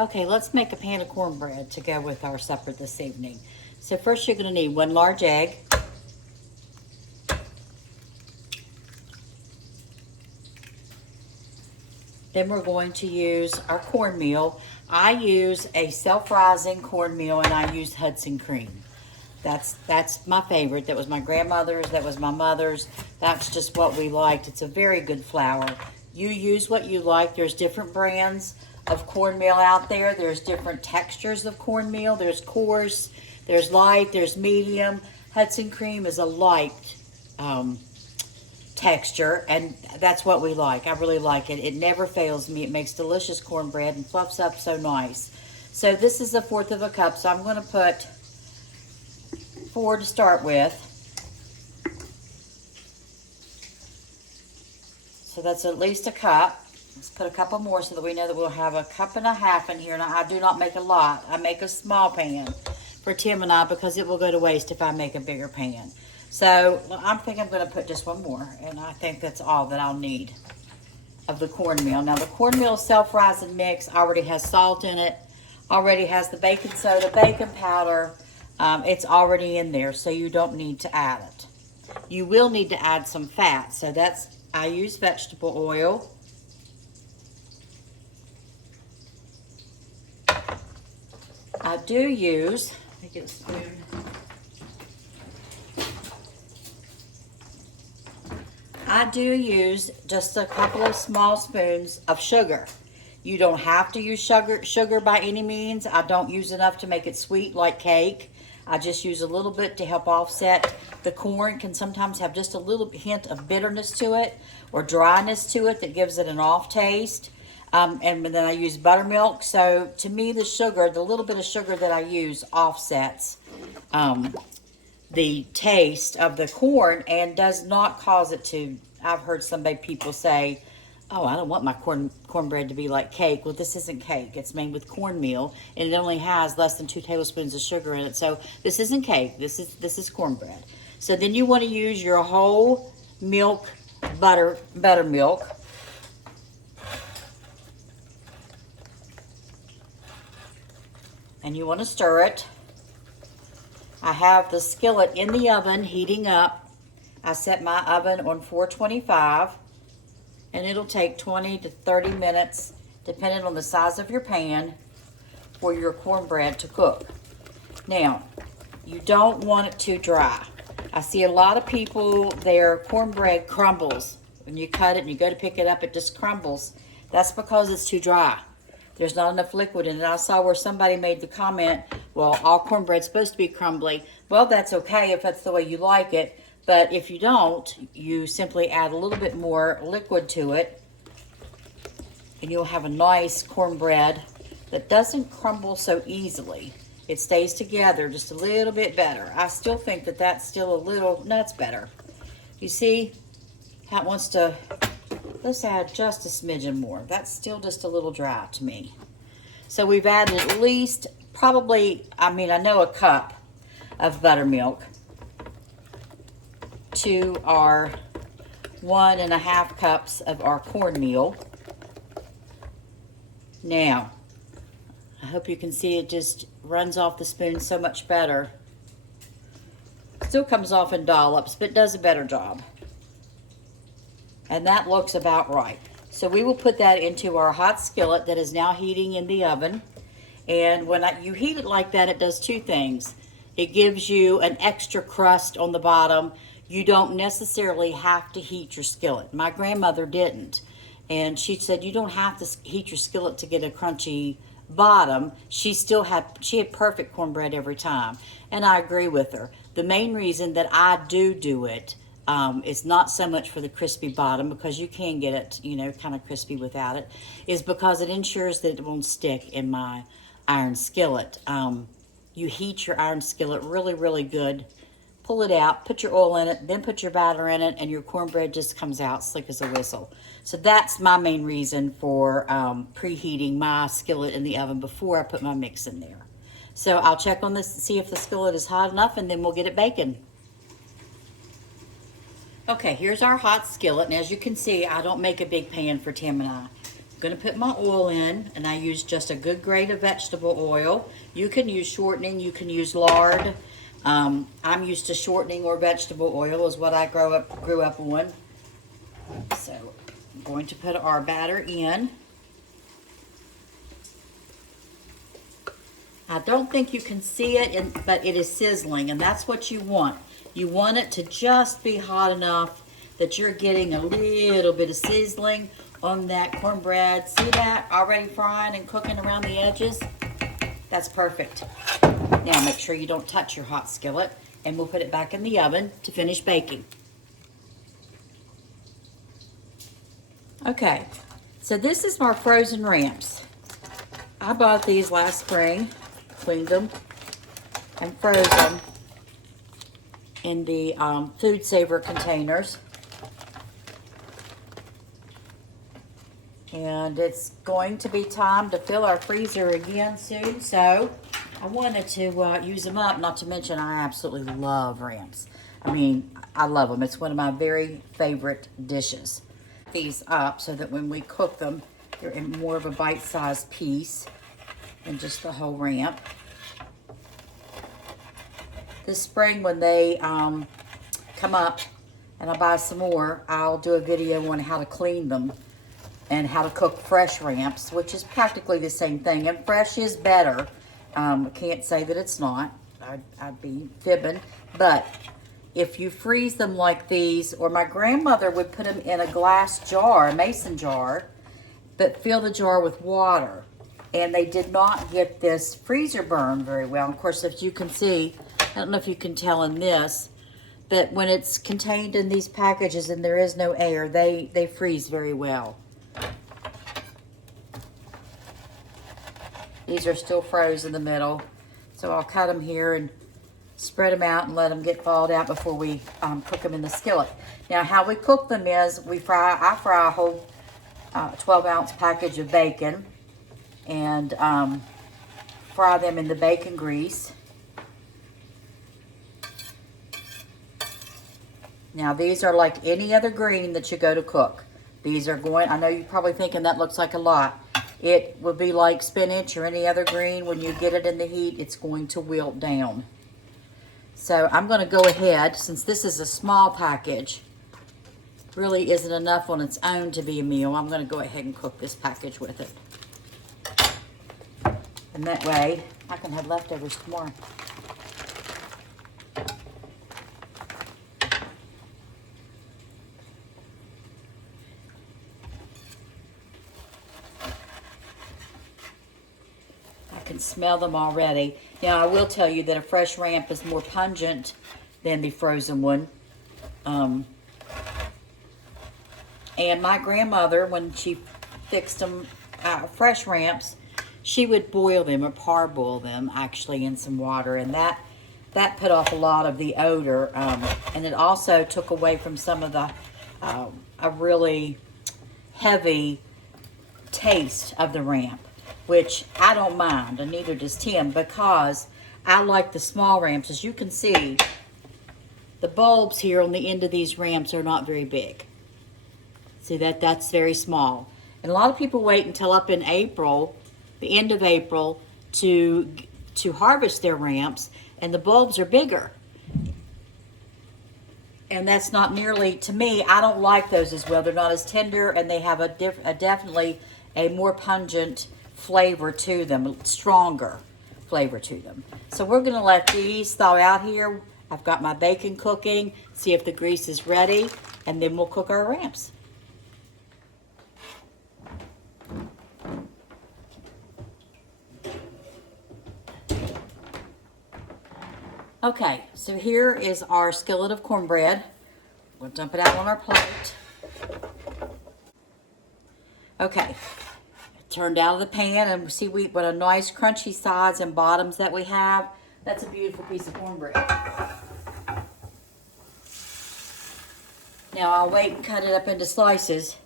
Okay, let's make a pan of cornbread to go with our supper this evening. So first you're gonna need 1 large egg. Then we're going to use our cornmeal. I use a self-rising cornmeal and I use Hudson cream. That's my favorite. That was my grandmother's, that was my mother's. That's just what we liked. It's a very good flour. You use what you like. There's different brands of cornmeal out there. There's different textures of cornmeal. There's coarse, there's light, there's medium. Hudson cream is a light texture, and that's what we like. I really like it. It never fails me. It makes delicious cornbread and fluffs up so nice. So this is 1/4 of a cup, so I'm going to put 4 to start with. So that's at least a cup. Let's put a couple more so that we know that we'll have 1.5 cups in here. Now I do not make a lot. I make a small pan for Tim and I because it will go to waste if I make a bigger pan. So I think I'm going to put just 1 more, and I think that's all that I'll need of the cornmeal. Now the cornmeal self-rising mix already has salt in it, already has the baking soda, baking powder. It's already in there, so you don't need to add it. You will need to add some fat, so I use vegetable oil. I do use, let me get a spoon. I do use just a couple of small spoons of sugar. You don't have to use sugar by any means. I don't use enough to make it sweet like cake. I just use a little bit to help offset. The corn can sometimes have just a little hint of bitterness to it or dryness to it that gives it an off taste. And then I use buttermilk. So to me, the sugar, the little bit of sugar that I use offsets the taste of the corn and does not cause it to, I've heard some people say, oh, I don't want my cornbread to be like cake. Well, this isn't cake. It's made with cornmeal, and it only has less than 2 tablespoons of sugar in it. So this isn't cake. This is cornbread. So then you want to use your whole milk buttermilk. And you want to stir it. I have the skillet in the oven heating up. I set my oven on 425, and it'll take 20 to 30 minutes, depending on the size of your pan, for your cornbread to cook. Now, you don't want it too dry. I see a lot of people, their cornbread crumbles. When you cut it and you go to pick it up, it just crumbles. That's because it's too dry. There's not enough liquid in it. I saw where somebody made the comment, well, all cornbread's supposed to be crumbly. Well, that's okay if that's the way you like it. But if you don't, you simply add a little bit more liquid to it, and you'll have a nice cornbread that doesn't crumble so easily. It stays together just a little bit better. I still think that that's still a little, no, it's better. You see how it wants to, let's add just a smidgen more. That's still just a little dry to me. So we've added at least probably, I know a cup of buttermilk to our 1.5 cups of our cornmeal. Now, I hope you can see it just runs off the spoon so much better. Still comes off in dollops, but does a better job. And that looks about right. So we will put that into our hot skillet that is now heating in the oven. And when you heat it like that, it does 2 things. It gives you an extra crust on the bottom. You don't necessarily have to heat your skillet. My grandmother didn't. And she said you don't have to heat your skillet to get a crunchy bottom. She had perfect cornbread every time. And I agree with her. The main reason that I do it is not so much for the crispy bottom, because you can get it, kind of crispy without it, is because it ensures that it won't stick in my iron skillet. You heat your iron skillet really, really good. Pull it out, put your oil in it, then put your batter in it, and your cornbread just comes out slick as a whistle. So that's my main reason for preheating my skillet in the oven before I put my mix in there. So I'll check on this and see if the skillet is hot enough, and then we'll get it baking. Okay, here's our hot skillet, and as you can see, I don't make a big pan for Tim and I. I'm going to put my oil in, and I use just a good grade of vegetable oil. You can use shortening, you can use lard. I'm used to shortening or vegetable oil is what I grew up on. So I'm going to put our batter in. I don't think you can see it, but it is sizzling, and that's what you want. You want it to just be hot enough that you're getting a little bit of sizzling on that cornbread. See that? Already frying and cooking around the edges? That's perfect. Now make sure you don't touch your hot skillet, and we'll put it back in the oven to finish baking. Okay, so this is our frozen ramps. I bought these last spring, cleaned them, and froze them in the food saver containers. And it's going to be time to fill our freezer again soon, so I wanted to use them up, not to mention I absolutely love ramps. I mean, I love them. It's one of my very favorite dishes. These up so that when we cook them, they're in more of a bite-sized piece than just the whole ramp. This spring when they come up and I buy some more, I'll do a video on how to clean them and how to cook fresh ramps, which is practically the same thing. And fresh is better. I can't say that it's not. I'd be fibbing. But if you freeze them like these, or my grandmother would put them in a glass jar, a mason jar, but fill the jar with water. And they did not get this freezer burn very well. Of course, if you can see, I don't know if you can tell in this, but when it's contained in these packages and there is no air, they freeze very well. These are still frozen in the middle, so I'll cut them here and spread them out and let them get thawed out before we cook them in the skillet. Now, how we cook them is I fry a whole 12-ounce package of bacon and fry them in the bacon grease. Now, these are like any other green that you go to cook. These are I know you're probably thinking that looks like a lot. It would be like spinach or any other green. When you get it in the heat, it's going to wilt down. So I'm going to go ahead, since this is a small package, really isn't enough on its own to be a meal. I'm going to go ahead and cook this package with it. And that way, I can have leftovers tomorrow. Can smell them already. Now, I will tell you that a fresh ramp is more pungent than the frozen one. And my grandmother, when she fixed them, fresh ramps, she would boil them or parboil them actually in some water, and that put off a lot of the odor, and it also took away from some of the a really heavy taste of the ramp, which I don't mind, and neither does Tim, because I like the small ramps. As you can see, the bulbs here on the end of these ramps are not very big. See that's very small. And a lot of people wait until up in April, the end of April, to harvest their ramps, and the bulbs are bigger. And that's not nearly, to me, I don't like those as well. They're not as tender, and they have definitely a more pungent flavor to them, stronger flavor to them. So we're going to let these thaw out here. I've got my bacon cooking, see if the grease is ready, and then we'll cook our ramps. Okay, so here is our skillet of cornbread. We'll dump it out on our plate. Okay. Turned out of the pan, and see what a nice crunchy sides and bottoms that we have. That's a beautiful piece of cornbread. Now I'll wait and cut it up into slices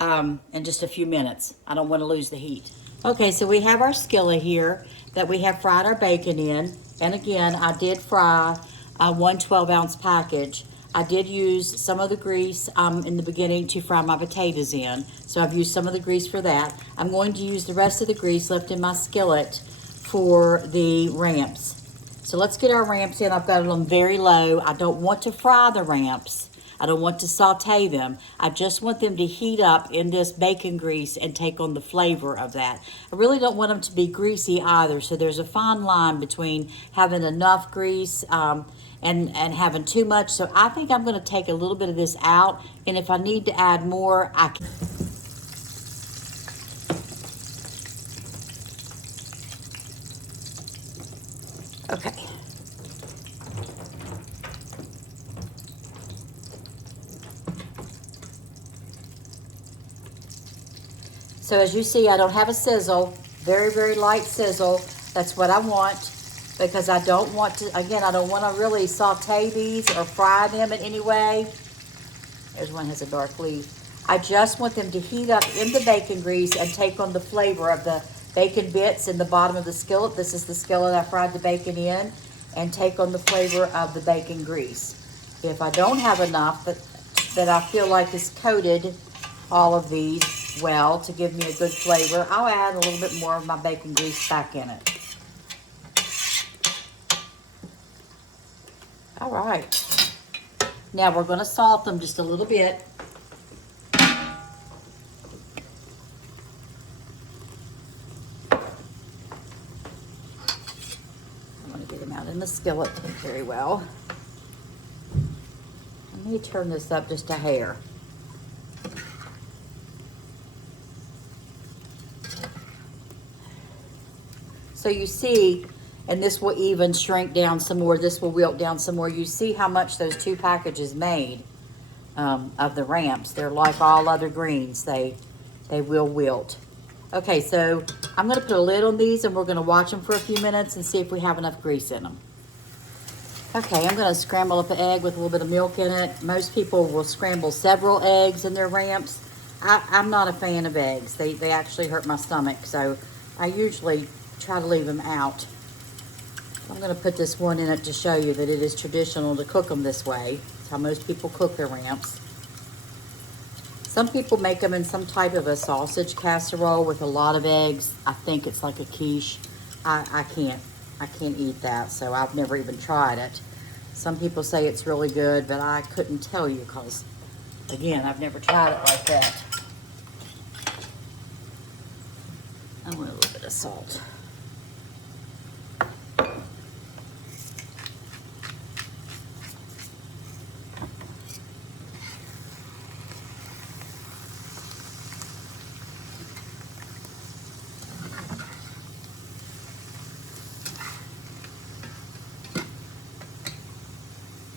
in just a few minutes. I don't want to lose the heat. Okay, so we have our skillet here that we have fried our bacon in. And again, I did fry a 1 12-ounce package. I did use some of the grease in the beginning to fry my potatoes in. So I've used some of the grease for that. I'm going to use the rest of the grease left in my skillet for the ramps. So let's get our ramps in. I've got it on very low. I don't want to fry the ramps. I don't want to saute them. I just want them to heat up in this bacon grease and take on the flavor of that. I really don't want them to be greasy either. So there's a fine line between having enough grease and having too much. So I think I'm going to take a little bit of this out. And if I need to add more, I can. Okay. So as you see, I don't have a sizzle, very, very light sizzle. That's what I want because I don't want to, again, I don't want to really saute these or fry them in any way. There's one that has a dark leaf. I just want them to heat up in the bacon grease and take on the flavor of the bacon bits in the bottom of the skillet. This is the skillet I fried the bacon in, and take on the flavor of the bacon grease. If I don't have enough that I feel like is coated all of these well to give me a good flavor, I'll add a little bit more of my bacon grease back in it. All right. Now we're going to salt them just a little bit. I'm going to get them out in the skillet very well. Let me turn this up just a hair. So you see, and this will even shrink down some more. This will wilt down some more. You see how much those 2 packages made of the ramps. They're like all other greens. They will wilt. Okay, so I'm going to put a lid on these and we're going to watch them for a few minutes and see if we have enough grease in them. Okay, I'm going to scramble up an egg with a little bit of milk in it. Most people will scramble several eggs in their ramps. I'm not a fan of eggs. They actually hurt my stomach, so I usually try to leave them out. I'm going to put this one in it to show you that it is traditional to cook them this way. It's how most people cook their ramps. Some people make them in some type of a sausage casserole with a lot of eggs. I think it's like a quiche. I can't eat that, so I've never even tried it. Some people say it's really good, but I couldn't tell you because, again, I've never tried it like that. I want a little bit of salt.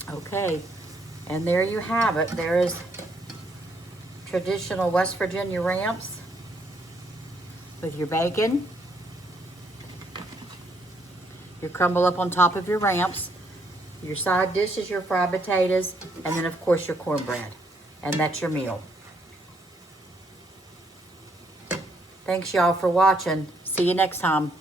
Okay, and there you have it. There is traditional West Virginia ramps with your bacon, your crumble up on top of your ramps, your side dish is your fried potatoes, and then of course your cornbread. And that's your meal. Thanks y'all for watching. See you next time.